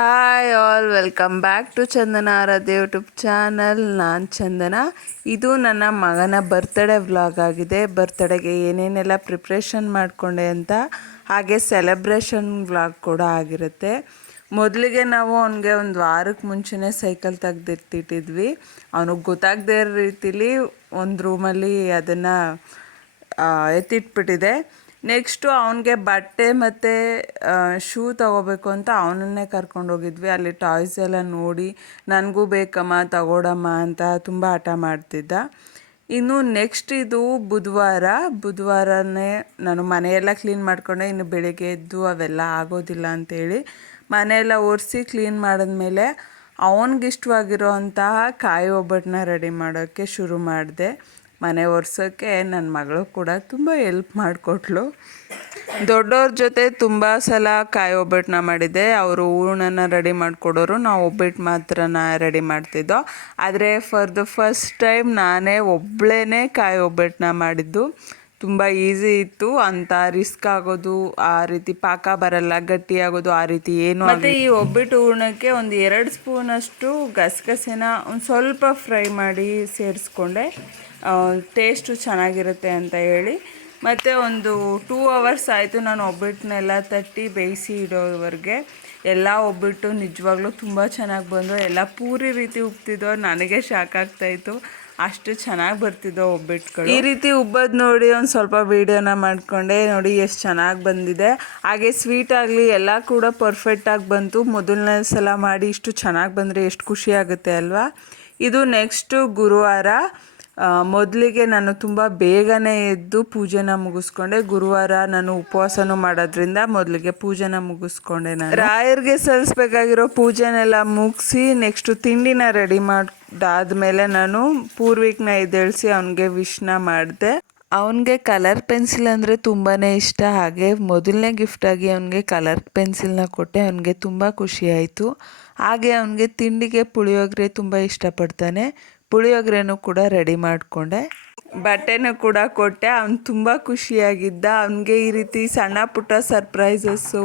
Hi all, welcome back to Chandana Aradhya YouTube channel. ನಾನು ಚಂದನ. ಇದು ನನ್ನ ಮಗನ ಬರ್ತ್ಡೇ ವ್ಲಾಗ್ ಆಗಿದೆ. ಬರ್ತ್ಡೇಗೆ ಏನೇನೆಲ್ಲ ಪ್ರಿಪ್ರೇಷನ್ ಮಾಡಿಕೊಂಡೆ ಅಂತ, ಹಾಗೆ ಸೆಲೆಬ್ರೇಷನ್ ವ್ಲಾಗ್ ಕೂಡ ಆಗಿರುತ್ತೆ. ಮೊದಲಿಗೆ ನಾವು ಅವನಿಗೆ ಒಂದು ವಾರಕ್ಕೆ ಮುಂಚೆನೇ ಸೈಕಲ್ ತೆಗೆದಿಟ್ಟಿದ್ವಿ. ಅವನಿಗೆ ಗೊತ್ತಾಗದೇ ಇರೋ ರೀತಿಲಿ ಒಂದು ರೂಮಲ್ಲಿ ಅದನ್ನು ಎತ್ತಿಟ್ಬಿಟ್ಟಿದೆ. ನೆಕ್ಸ್ಟು ಅವನಿಗೆ ಬಟ್ಟೆ ಮತ್ತು ಶೂ ತೊಗೋಬೇಕು ಅಂತ ಅವನನ್ನೇ ಕರ್ಕೊಂಡೋಗಿದ್ವಿ. ಅಲ್ಲಿ ಟಾಯ್ಸ್ ಎಲ್ಲ ನೋಡಿ ನನಗೂ ಬೇಕಮ್ಮ ತಗೊಡಮ್ಮ ಅಂತ ತುಂಬ ಹಠ ಮಾಡ್ತಿದ್ದ. ಇನ್ನು ನೆಕ್ಸ್ಟ್ ಇದು ಬುಧವಾರನೇ ನಾನು ಮನೆಯೆಲ್ಲ ಕ್ಲೀನ್ ಮಾಡಿಕೊಂಡೆ. ಇನ್ನು ಬೆಳಿಗ್ಗೆ ಎದ್ದು ಅವೆಲ್ಲ ಆಗೋದಿಲ್ಲ ಅಂಥೇಳಿ ಮನೆಯೆಲ್ಲ ಒರೆಸಿ ಕ್ಲೀನ್ ಮಾಡಿದ್ಮೇಲೆ ಅವನಿಗಿಷ್ಟವಾಗಿರೋ ಅಂತಹ ಕಾಯಿ ಒಬ್ಬಟ್ಟನ್ನ ರೆಡಿ ಮಾಡೋಕ್ಕೆ ಶುರು ಮಾಡಿದೆ. ಮನೆ ಒರೆಸೋಕ್ಕೆ ನನ್ನ ಮಗಳು ಕೂಡ ತುಂಬ ಹೆಲ್ಪ್ ಮಾಡಿಕೊಟ್ಲು. ದೊಡ್ಡವ್ರ ಜೊತೆ ತುಂಬ ಸಲ ಕಾಯಿ ಒಬ್ಬಟ್ಟನ್ನ ಮಾಡಿದ್ದೆ. ಅವರು ಹೂರಣನ ರೆಡಿ ಮಾಡಿಕೊಡೋರು, ನಾವು ಒಬ್ಬಟ್ಟು ಮಾತ್ರ ರೆಡಿ ಮಾಡ್ತಿದ್ದೋ. ಆದರೆ ಫಾರ್ ದ ಫಸ್ಟ್ ಟೈಮ್ ನಾನೇ ಒಬ್ಬಳೇ ಕಾಯಿ ಒಬ್ಬಟ್ಟನ್ನ ಮಾಡಿದ್ದು. ತುಂಬ ಈಸಿ ಇತ್ತು. ಅಂತ ರಿಸ್ಕ್ ಆಗೋದು, ಆ ರೀತಿ ಪಾಕ ಬರಲ್ಲ, ಗಟ್ಟಿ ಆಗೋದು ಆ ರೀತಿ ಏನು. ಮತ್ತು ಈ ಒಬ್ಬಟ್ಟು ಹೂರಣಕ್ಕೆ ಒಂದು 2 ಸ್ಪೂನಷ್ಟು ಗಸಗಸೆನ ಒಂದು ಸ್ವಲ್ಪ ಫ್ರೈ ಮಾಡಿ ಸೇರಿಸ್ಕೊಂಡೆ. ಟೇಸ್ಟು ಚೆನ್ನಾಗಿರುತ್ತೆ ಅಂತ ಹೇಳಿ. ಮತ್ತು ಒಂದು 2 ಅವರ್ಸ್ ಆಯಿತು ನಾನು ಒಬ್ಬಟ್ಟನ್ನೆಲ್ಲ ತಟ್ಟಿ ಬೇಯಿಸಿ ಇಡೋವರೆಗೆ. ಎಲ್ಲ ಒಬ್ಬಟ್ಟು ನಿಜವಾಗ್ಲೂ ತುಂಬ ಚೆನ್ನಾಗಿ ಬಂದು ಎಲ್ಲ ಪೂರಿ ರೀತಿ ಉಬ್ತಿದ್ದೋ. ನನಗೆ ಶಾಕ್ ಆಗ್ತಾಯಿತ್ತು, ಅಷ್ಟು ಚೆನ್ನಾಗಿ ಬರ್ತಿದ್ದೋ ಒಬ್ಬಟ್ಟುಗಳು. ಈ ರೀತಿ ಉಬ್ಬೋದು ನೋಡಿ ಒಂದು ಸ್ವಲ್ಪ ವೀಡಿಯೋನ ಮಾಡಿಕೊಂಡೆ. ನೋಡಿ ಎಷ್ಟು ಚೆನ್ನಾಗಿ ಬಂದಿದೆ. ಹಾಗೆ ಸ್ವೀಟ್ ಆಗಲಿ ಎಲ್ಲ ಕೂಡ ಪರ್ಫೆಕ್ಟಾಗಿ ಬಂತು. ಮೊದಲನೇ ಸಲ ಮಾಡಿ ಇಷ್ಟು ಚೆನ್ನಾಗಿ ಬಂದರೆ ಎಷ್ಟು ಖುಷಿ ಆಗುತ್ತೆ ಅಲ್ವಾ. ಇದು ನೆಕ್ಸ್ಟು ಗುರುವಾರ. ಮೊದಲಿಗೆ ನಾನು ತುಂಬ ಬೇಗನೆ ಎದ್ದು ಪೂಜೆನ ಮುಗಿಸ್ಕೊಂಡೆ. ಗುರುವಾರ ನಾನು ಉಪವಾಸನೂ ಮಾಡೋದ್ರಿಂದ ಮೊದಲಿಗೆ ಪೂಜೆನ ಮುಗಿಸ್ಕೊಂಡೆ. ನಾನು ರಾಯರಿಗೆ ಸಲ್ಲಿಸ್ಬೇಕಾಗಿರೋ ಪೂಜೆನೆಲ್ಲ ಮುಗಿಸಿ ನೆಕ್ಸ್ಟು ತಿಂಡಿನ ರೆಡಿ ಮಾಡಾದ್ಮೇಲೆ ನಾನು ಪೂರ್ವಿಕ್ನ ಎದ್ದೇಳಿಸಿ ಅವನಿಗೆ ವಿಶ್ನ ಮಾಡಿದೆ. ಅವನಿಗೆ ಕಲರ್ ಪೆನ್ಸಿಲ್ ಅಂದರೆ ತುಂಬಾ ಇಷ್ಟ. ಹಾಗೆ ಮೊದಲನೇ ಗಿಫ್ಟಾಗಿ ಅವನಿಗೆ ಕಲರ್ ಪೆನ್ಸಿಲ್ನ ಕೊಟ್ಟೆ. ಅವನಿಗೆ ತುಂಬ ಖುಷಿಯಾಯಿತು. ಹಾಗೆ ಅವನಿಗೆ ತಿಂಡಿಗೆ ಪುಳಿಯೋಗರೆ ತುಂಬ ಇಷ್ಟಪಡ್ತಾನೆ. ಪುಳಿಯೋಗರೆನೂ ಕೂಡ ರೆಡಿ ಮಾಡಿಕೊಂಡೆ. ಬಟ್ಟೆನೂ ಕೂಡ ಕೊಟ್ಟೆ. ಅವನು ತುಂಬ ಖುಷಿಯಾಗಿದ್ದ. ಅವನಿಗೆ ಈ ರೀತಿ ಸಣ್ಣ ಪುಟ್ಟ ಸರ್ಪ್ರೈಸಸ್ಸು,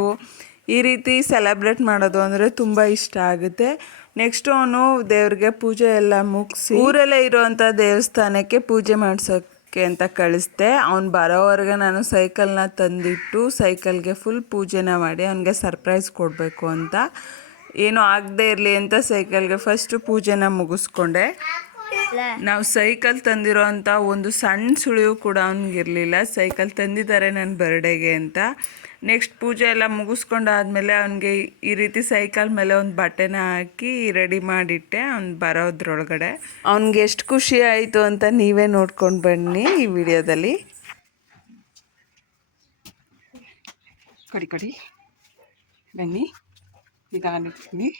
ಈ ರೀತಿ ಸೆಲೆಬ್ರೇಟ್ ಮಾಡೋದು ಅಂದರೆ ತುಂಬ ಇಷ್ಟ ಆಗುತ್ತೆ. ನೆಕ್ಸ್ಟು ಅವನು ದೇವ್ರಿಗೆ ಪೂಜೆ ಎಲ್ಲ ಮುಗಿಸಿ ಊರಲ್ಲೇ ಇರೋವಂಥ ದೇವಸ್ಥಾನಕ್ಕೆ ಪೂಜೆ ಮಾಡಿಸೋಕ್ಕೆ ಅಂತ ಕಳಿಸ್ದೆ. ಅವ್ನು ಬರೋವರೆಗೆ ನಾನು ಸೈಕಲ್ನ ತಂದಿಟ್ಟು ಸೈಕಲ್ಗೆ ಫುಲ್ ಪೂಜೆನ ಮಾಡಿ ಅವನಿಗೆ ಸರ್ಪ್ರೈಸ್ ಕೊಡಬೇಕು ಅಂತ, ಏನೂ ಆಗದೆ ಇರಲಿ ಅಂತ ಸೈಕಲ್ಗೆ ಫಸ್ಟು ಪೂಜೆನ ಮುಗಿಸ್ಕೊಂಡೆ. ನಾವು ಸೈಕಲ್ ತಂದಿರೋ ಅಂಥ ಒಂದು ಸಣ್ಣ ಸುಳಿವು ಕೂಡ ಅವನಿಗಿರಲಿಲ್ಲ. ಸೈಕಲ್ ತಂದಿದ್ದಾರೆ ನನ್ನ ಬರ್ಡೇಗೆ ಅಂತ. ನೆಕ್ಸ್ಟ್ ಪೂಜೆ ಎಲ್ಲ ಮುಗಿಸ್ಕೊಂಡಾದ್ಮೇಲೆ ಅವನಿಗೆ ಈ ರೀತಿ ಸೈಕಲ್ ಮೇಲೆ ಒಂದು ಬಟ್ಟೆನ ಹಾಕಿ ರೆಡಿ ಮಾಡಿಟ್ಟೆ. ಅವ್ನು ಬರೋದ್ರೊಳಗಡೆ ಅವ್ನಿಗೆ ಎಷ್ಟು ಖುಷಿ ಆಯಿತು ಅಂತ ನೀವೇ ನೋಡ್ಕೊಂಡು ಬನ್ನಿ ಈ ವಿಡಿಯೋದಲ್ಲಿ. ಕೊಡಿ ಬನ್ನಿ, ನಿಧಾನಕ್ಕೆ.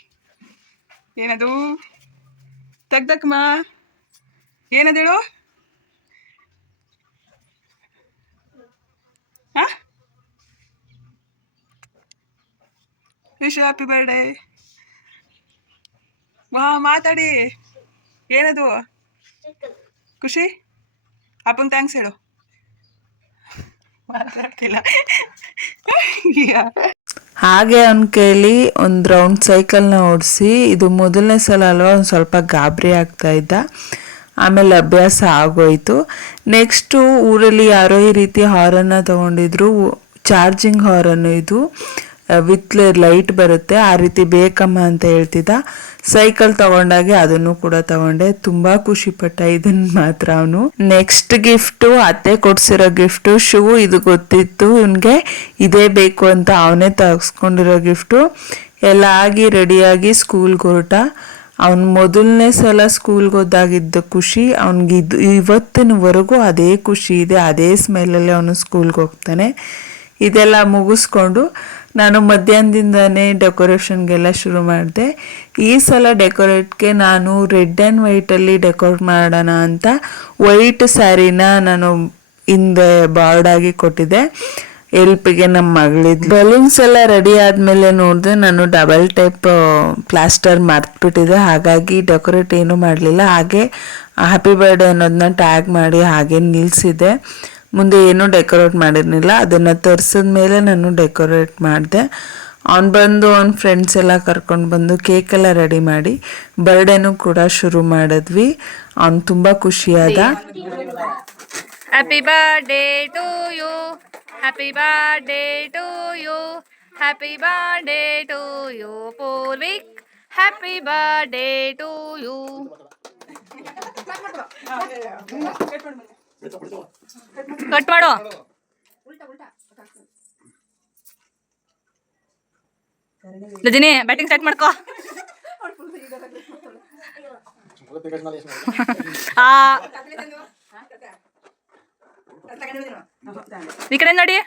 ಏನದು ತೆಗ್ದಕ್ಕಮ್ಮ, ಏನದೇಳು? ಹಾಂ, ವಿಶ್ ಹ್ಯಾಪಿ ಬರ್ಡೇ. ವಾ, ಮಾತಾಡಿ. ಏನದು? ಖುಷಿ. ಅಪ್ಪನ ಥ್ಯಾಂಕ್ಸ್ ಹೇಳು. ಮಾತಾಡ್ತಿಲ್ಲ. ಹಾಗೆ ಅವನ ಕೈಲಿ ಒಂದು ರೌಂಡ್ ಸೈಕಲ್ನ ಓಡಿಸಿ, ಇದು ಮೊದಲನೇ ಸಲ ಅಲ್ವಾ, ಒಂದು ಸ್ವಲ್ಪ ಗಾಬರಿ ಆಗ್ತಾ ಇದ್ದ. ಆಮೇಲೆ ಅಭ್ಯಾಸ ಆಗೋಯಿತು. ನೆಕ್ಸ್ಟು ಊರಲ್ಲಿ ಯಾರೋ ಈ ರೀತಿ ಹಾರನ್ನು ತೊಗೊಂಡಿದ್ರು. ಚಾರ್ಜಿಂಗ್ ಹಾರನ್ನು, ಇದು ವಿತ್ ಲೈಟ್ ಬರುತ್ತೆ, ಆ ರೀತಿ ಬೇಕಮ್ಮ ಅಂತ ಹೇಳ್ತಿದ್ದ. ಸೈಕಲ್ ತಗೊಂಡಾಗೆ ಅದನ್ನು ಕೂಡ ತಗೊಂಡೆ. ತುಂಬ ಖುಷಿಪಟ್ಟ ಇದನ್ನು ಮಾತ್ರ ಅವನು. ನೆಕ್ಸ್ಟ್ ಗಿಫ್ಟು ಅತ್ತೆ ಕೊಡ್ಸಿರೋ ಗಿಫ್ಟು ಶೂ. ಇದು ಗೊತ್ತಿತ್ತು ಇವನಿಗೆ, ಇದೇ ಬೇಕು ಅಂತ ಅವನೇ ತೆಗೆಸ್ಕೊಂಡಿರೋ ಗಿಫ್ಟು. ಎಲ್ಲ ಆಗಿ ರೆಡಿಯಾಗಿ ಸ್ಕೂಲ್ಗೆ ಹೊರಟ. ಅವನು ಮೊದಲನೇ ಸಲ ಸ್ಕೂಲ್ಗೆ ಹೋದಾಗಿದ್ದ ಖುಷಿ ಅವನಿಗೆ ಇವತ್ತಿನವರೆಗೂ ಅದೇ ಖುಷಿ ಇದೆ. ಅದೇ ಸ್ಮೆಲ್ಲಲ್ಲಿ ಅವನು ಸ್ಕೂಲ್ಗೆ ಹೋಗ್ತಾನೆ. ಇದೆಲ್ಲ ಮುಗಿಸ್ಕೊಂಡು ನಾನು ಮಧ್ಯಾಹ್ನದಿಂದನೇ ಡೆಕೋರೇಷನ್ಗೆಲ್ಲ ಶುರು ಮಾಡಿದೆ. ಈ ಸಲ ಡೆಕೋರೇಟ್ಗೆ ನಾನು ರೆಡ್ ಆ್ಯಂಡ್ ವೈಟಲ್ಲಿ ಡೆಕೋರೇಟ್ ಮಾಡೋಣ ಅಂತ ವೈಟ್ ಸ್ಯಾರಿನ ನಾನು ಹಿಂದೆ ಬಾರ್ಡಾಗಿ ಕೊಟ್ಟಿದ್ದೆ. ಎಲ್ಪಿಗೆ ನಮ್ಮ ಮಗಳಿದ್ದು. ಬಲೂನ್ಸ್ ಎಲ್ಲ ರೆಡಿ ಆದಮೇಲೆ ನೋಡಿದೆ ನಾನು ಡಬಲ್ ಟೈಪ್ ಪ್ಲಾಸ್ಟರ್ ಮರ್ತ್ಬಿಟ್ಟಿದೆ. ಹಾಗಾಗಿ ಡೆಕೋರೇಟ್ ಏನೂ ಮಾಡಲಿಲ್ಲ. ಹಾಗೆ ಹ್ಯಾಪಿ ಬರ್ಡೇ ಅನ್ನೋದನ್ನ ಟ್ಯಾಗ್ ಮಾಡಿ ಹಾಗೆ ನಿಲ್ಲಿಸಿದೆ. ಮುಂದೆ ಏನೂ ಡೆಕೋರೇಟ್ ಮಾಡಿರಲಿಲ್ಲ. ಅದನ್ನು ತರಿಸಿದ ಮೇಲೆ ನಾನು ಡೆಕೋರೇಟ್ ಮಾಡಿದೆ. ಅವ್ನು ಬಂದು ಅವ್ನ ಫ್ರೆಂಡ್ಸ್ ಎಲ್ಲ ಕರ್ಕೊಂಡು ಬಂದು ಕೇಕೆಲ್ಲ ರೆಡಿ ಮಾಡಿ ಬರ್ಡೇನೂ ಕೂಡ ಶುರು ಮಾಡಿದ್ವಿ. ಅವ್ನು ತುಂಬ ಖುಷಿಯಾದ. Happy birthday to you, happy birthday to you, happy birthday to you Purvik, happy birthday to you. Cut ಮಾಡು. ರಜನಿ ಬ್ಯಾಟಿಂಗ್ ಸ್ಟಾರ್ಟ್ ಮಾಡ್ಕೋ. ಈ ಕಡೆ ನೋಡಿ.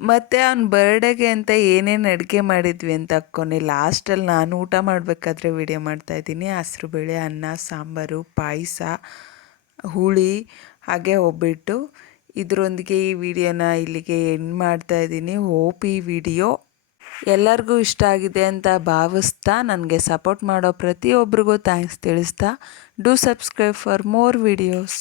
ಮತ್ತು ಅವ್ನ ಬರ್ಡೇಗೆ ಅಂತ ಏನೇನು ಅಡುಗೆ ಮಾಡಿದ್ವಿ ಅಂತ ಹಾಕ್ಕೊಂಡು ಲಾಸ್ಟಲ್ಲಿ ನಾನು ಊಟ ಮಾಡಬೇಕಾದ್ರೆ ವಿಡಿಯೋ ಮಾಡ್ತಾಯಿದ್ದೀನಿ. ಹೆಸ್ರುಬೇಳೆ, ಅನ್ನ, ಸಾಂಬಾರು, ಪಾಯಸ, ಹುಳಿ ಹಾಗೆ ಒಬ್ಬಟ್ಟು. ಇದರೊಂದಿಗೆ ಈ ವಿಡಿಯೋನ ಇಲ್ಲಿಗೆ ಎಂಡ್ ಮಾಡ್ತಾಯಿದ್ದೀನಿ. ಹೋಪ್ ಈ ವಿಡಿಯೋ ಎಲ್ಲರಿಗೂ ಇಷ್ಟ ಆಗಿದೆ ಅಂತ ಭಾವಿಸ್ತಾ, ನನಗೆ ಸಪೋರ್ಟ್ ಮಾಡೋ ಪ್ರತಿಯೊಬ್ಬರಿಗೂ ಥ್ಯಾಂಕ್ಸ್ ತಿಳಿಸ್ತಾ, do subscribe for more videos.